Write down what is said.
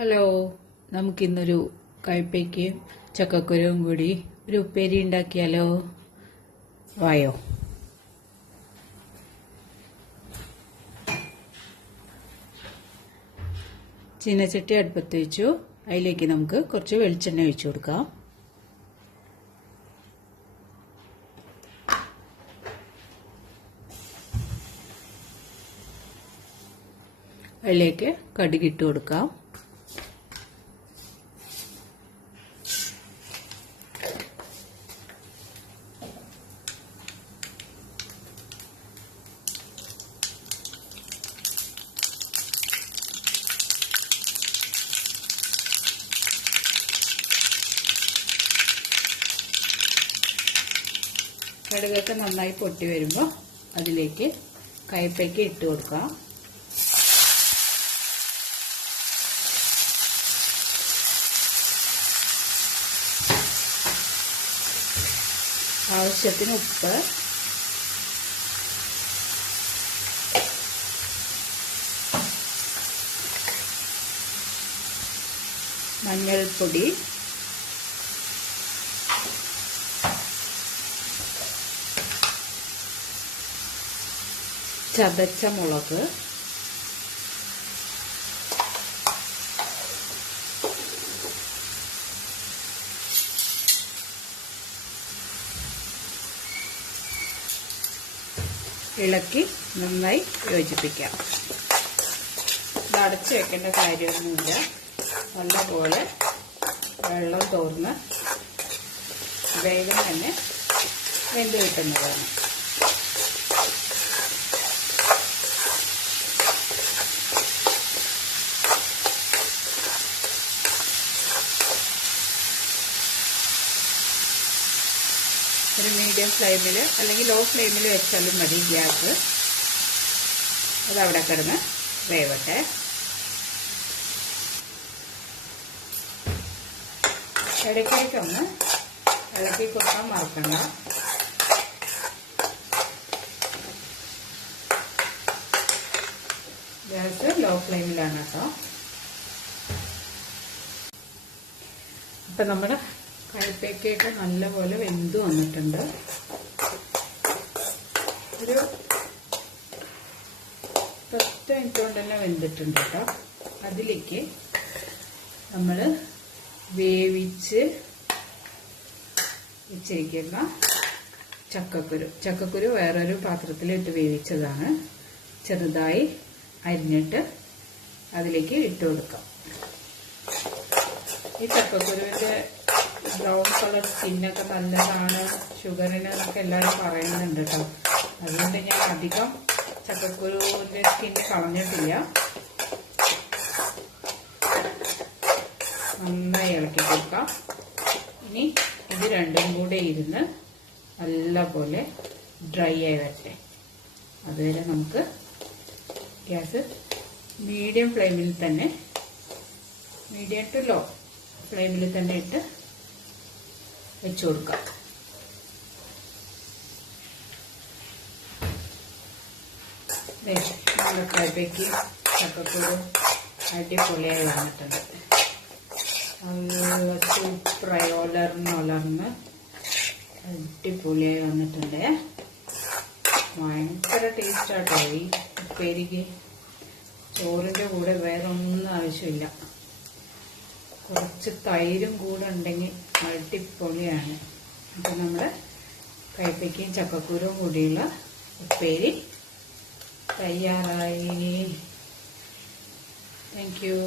Hello, നമുക്കിന്നൊരു കയ്പയ്ക്കയും ചക്കക്കുരുവും കൂടി ഒരു ഉപ്പേരി ഉണ്ടാക്കിയാലോ? വായോ. ചീനച്ചട്ടി അടുപ്പത്ത് വെച്ചു. അതിലേക്ക് നമുക്ക് കുറച്ച് വെളിച്ചെണ്ണ ഒഴിച്ചു കൊടുക്കാം. അതിലേക്ക് കടുകിട്ട് കൊടുക്കാം. കടുകൊക്കെ നന്നായി പൊട്ടി വരുമ്പോൾ അതിലേക്ക് കയ്പയ്ക്ക ഇട്ട് കൊടുക്കാം. ആവശ്യത്തിന് ഉപ്പ്, മഞ്ഞൾപ്പൊടി, ചതച്ച മുളക്, ഇളക്കി നന്നായി യോജിപ്പിക്കാം. ഇത് അടച്ചു വെക്കേണ്ട കാര്യമൊന്നുമില്ല. നല്ലപോലെ വെള്ളം തോർന്ന് വേഗം തന്നെ വെന്ത് കിട്ടുന്നതാണ്. ഒരു മീഡിയം ഫ്ലെയിമിൽ അല്ലെങ്കിൽ ലോ ഫ്ലെയിമിൽ വെച്ചാലും മതി ഗ്യാസ്. അതവിടെ കിടന്ന് വേവട്ടെ. ഇടയ്ക്കൊന്ന് ഇളക്കി കൊടുക്കാൻ മറക്കണ്ട. ഗ്യാസ് ലോ ഫ്ലെയിമിലാണ് കേട്ടോ. അപ്പം നമ്മുടെ കയ്പയ്ക്കയൊക്കെ നല്ലപോലെ വെന്ത് വന്നിട്ടുണ്ട്. ഒരു 10 മിനിറ്റ് കൊണ്ട് തന്നെ വെന്തിട്ടുണ്ട് കേട്ടോ. അതിലേക്ക് നമ്മൾ വേവിച്ച് വെച്ചിരിക്കുന്ന ചക്കക്കുരു വേറൊരു പാത്രത്തിലിട്ട് വേവിച്ചതാണ്. ചെറുതായി അരിഞ്ഞിട്ട് അതിലേക്ക് ഇട്ട് കൊടുക്കാം. ഈ ചക്കക്കുരുവിൻ്റെ ബ്രൗൺ കളർ സ്കിന്നൊക്കെ നല്ലതാണ് ഷുഗറിന് എന്നൊക്കെ എല്ലാവരും പറയുന്നുണ്ട് കേട്ടോ. അതുകൊണ്ട് ഞാൻ അധികം ചക്കക്കുരുവിൻ്റെ സ്കിന്ന് കളഞ്ഞിട്ടില്ല. നന്നായി ഇളക്കി കൊടുക്കാം. ഇനി ഇത് രണ്ടും കൂടെ ഇരുന്ന് നല്ലപോലെ ഡ്രൈ ആയി വരട്ടെ. അതുവരെ നമുക്ക് ഗ്യാസ് മീഡിയം ഫ്ലെയിമിൽ തന്നെ, മീഡിയം ടു ലോ ഫ്ലെയിമിൽ തന്നെ ഇട്ട് വെച്ചു കൊടുക്കാം. നമ്മുടെ കയ്പയ്ക്ക് ചക്കക്കുരു അടിപൊളിയായി വന്നിട്ടുണ്ട്. നല്ല സൂപ്പറായി ഒലർന്ന് അടിപൊളിയായി വന്നിട്ടുണ്ട്. ഭയങ്കര ടേസ്റ്റാട്ടോ ഈ ഉപ്പേരിക്ക്. ചോറിൻ്റെ കൂടെ വേറെ ഒന്നും ആവശ്യമില്ല. കുറച്ച് തൈരും കൂടെ ഉണ്ടെങ്കിൽ അടിപൊളിയാണ്. അപ്പം നമ്മുടെ കയ്പയ്ക്കയും ചക്കക്കുരും കൂടിയുള്ള ഉപ്പേരി തയ്യാറായി. Thank you.